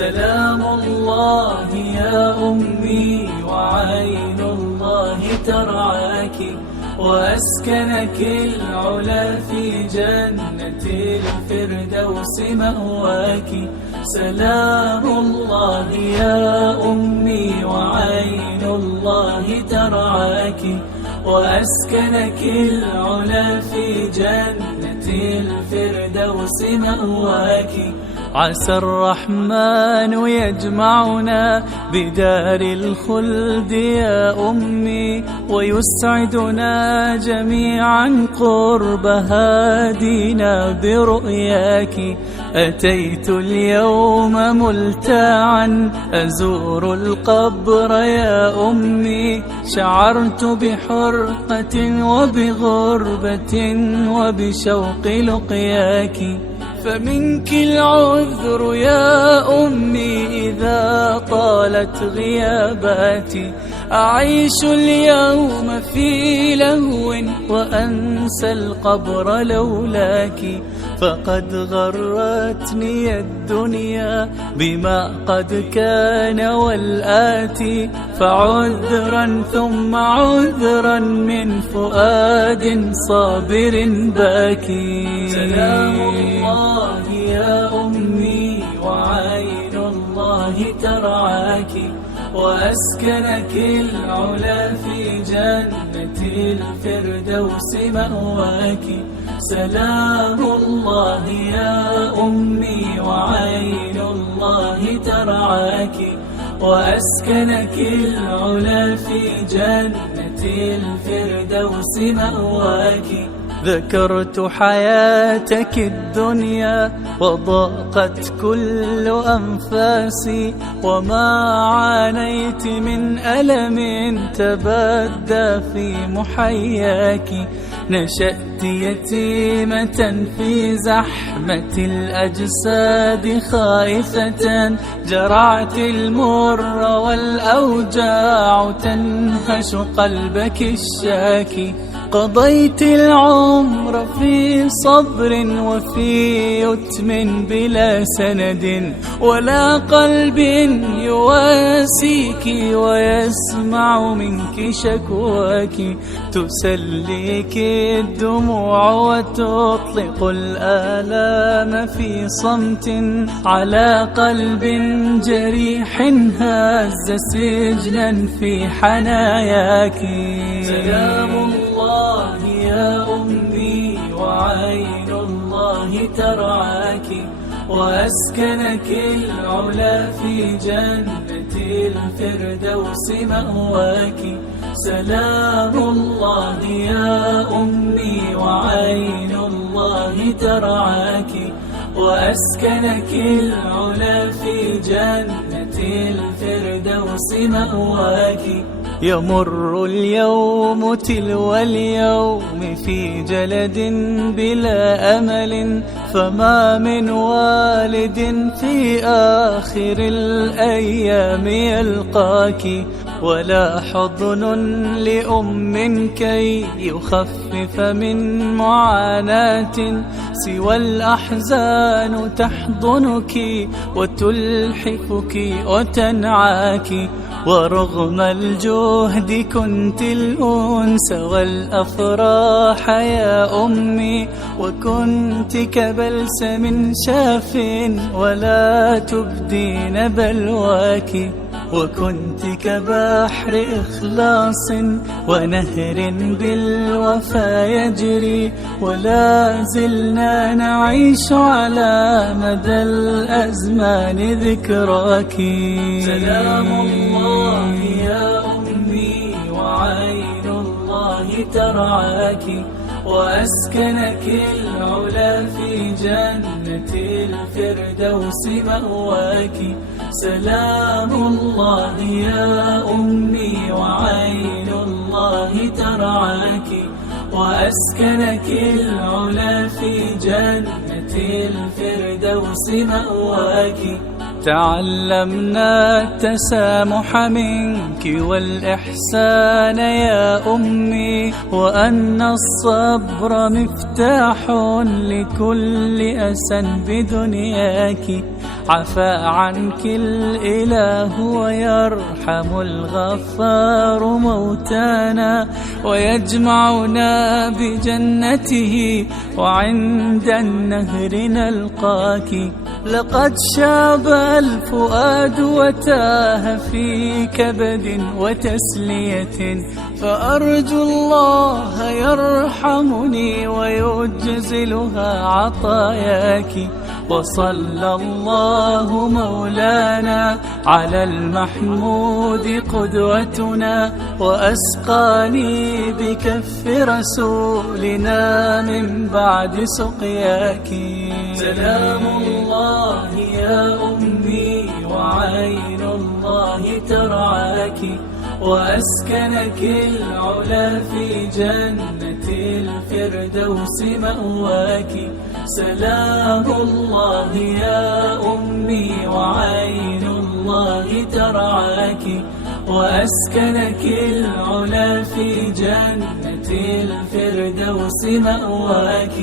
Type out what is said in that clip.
سلام الله يا أمي وعين الله ترعاك وأسكنك العلا في جنة الفردوس مأواك. سلام الله يا أمي وعين الله ترعاك وأسكنك العلا في جنة الفردوس مأواك. عسى الرحمن يجمعنا بدار الخلد يا أمي ويسعدنا جميعا قرب هادينا برؤياك. أتيت اليوم ملتاعا أزور القبر يا أمي، شعرت بحرقة وبغربة وبشوق لقياك. فمنك العذر يا أمي إذا طالت غياباتي، أعيش اليوم في لهو وأنسى القبر لولاك. فقد غرتني الدنيا بما قد كان والآتي، فعذرا ثم عذرا من فؤاد صابر باكي. سلام الله يا أمي وعين الله ترعاك وأسكنك العلا في جنة الفردوس مأواك. سلام الله يا أمي وعين الله ترعاك وأسكنك العلا في جنة الفردوس مأواك. ذكرت حياتك الدنيا وضاقت كل أنفاسي، وما عانيت من ألم تبدى في محياك. نشأت يتيمة في زحمة الأجساد خائفة، جرعت المر والأوجاع تنهش قلبك الشاكي. قضيت العمر في صبر وفي يتم بلا سند، ولا قلب يواسيك ويسمع منك شكواك. تسليك الدموع وتطلق الآلام في صمت على قلب جريح هز سجنا في حناياك. سلام الله يا أمي وعين الله ترعاك وأسكنك العلا في جنة الفردوس مأواك. سلام الله يا أمي وعين الله ترعاك وأسكنك العلا في جنة الفردوس مأواك. يمر اليوم تلو اليوم في جلد بلا أمل، فما من والد في آخر الأيام يلقاك، ولا حضن لأم كي يخفف من معاناة، سوى الأحزان تحضنك وتلحفك وتنعاك. ورغم الجهد كنت الأنس والأفراح يا أمي، وكنت كبلسم شاف ولا تبدين بلواك، وكنت كبحر إخلاص ونهر بالوفا يجري، ولا زلنا نعيش على مدى الأزمان ذكراك. سلام الله يا أمي وعين الله ترعاك وأسكنك العلا في جنة الفردوس مأواك. سلام الله يا أمي وعين الله ترعاك وأسكنك العلا في جنة جنة الفردوس مأواك. تعلمنا التسامح منك والإحسان يا أمي، وأن الصبر مفتاح لكل أسى بدنياك. عفا عنك الإله ويرحم الغفار موتانا، ويجمعنا بجنته وعند النهر نلقاك. لقد شاب الفؤاد وتاه في كبد وتسلية، فأرجو الله يرحمني ويجزلها عطاياك. وصلى الله مولانا على المحمود قدوتنا، وأسقاني بكف رسولنا من بعد سقياك. سلام الله يا أمي وعين الله ترعاك، وأسكنك العلا في جنة الفردوس مأواك. سلام الله يا أمي وعين الله ترعاك، وأسكنك العلا في جنة الفردوس مأواك.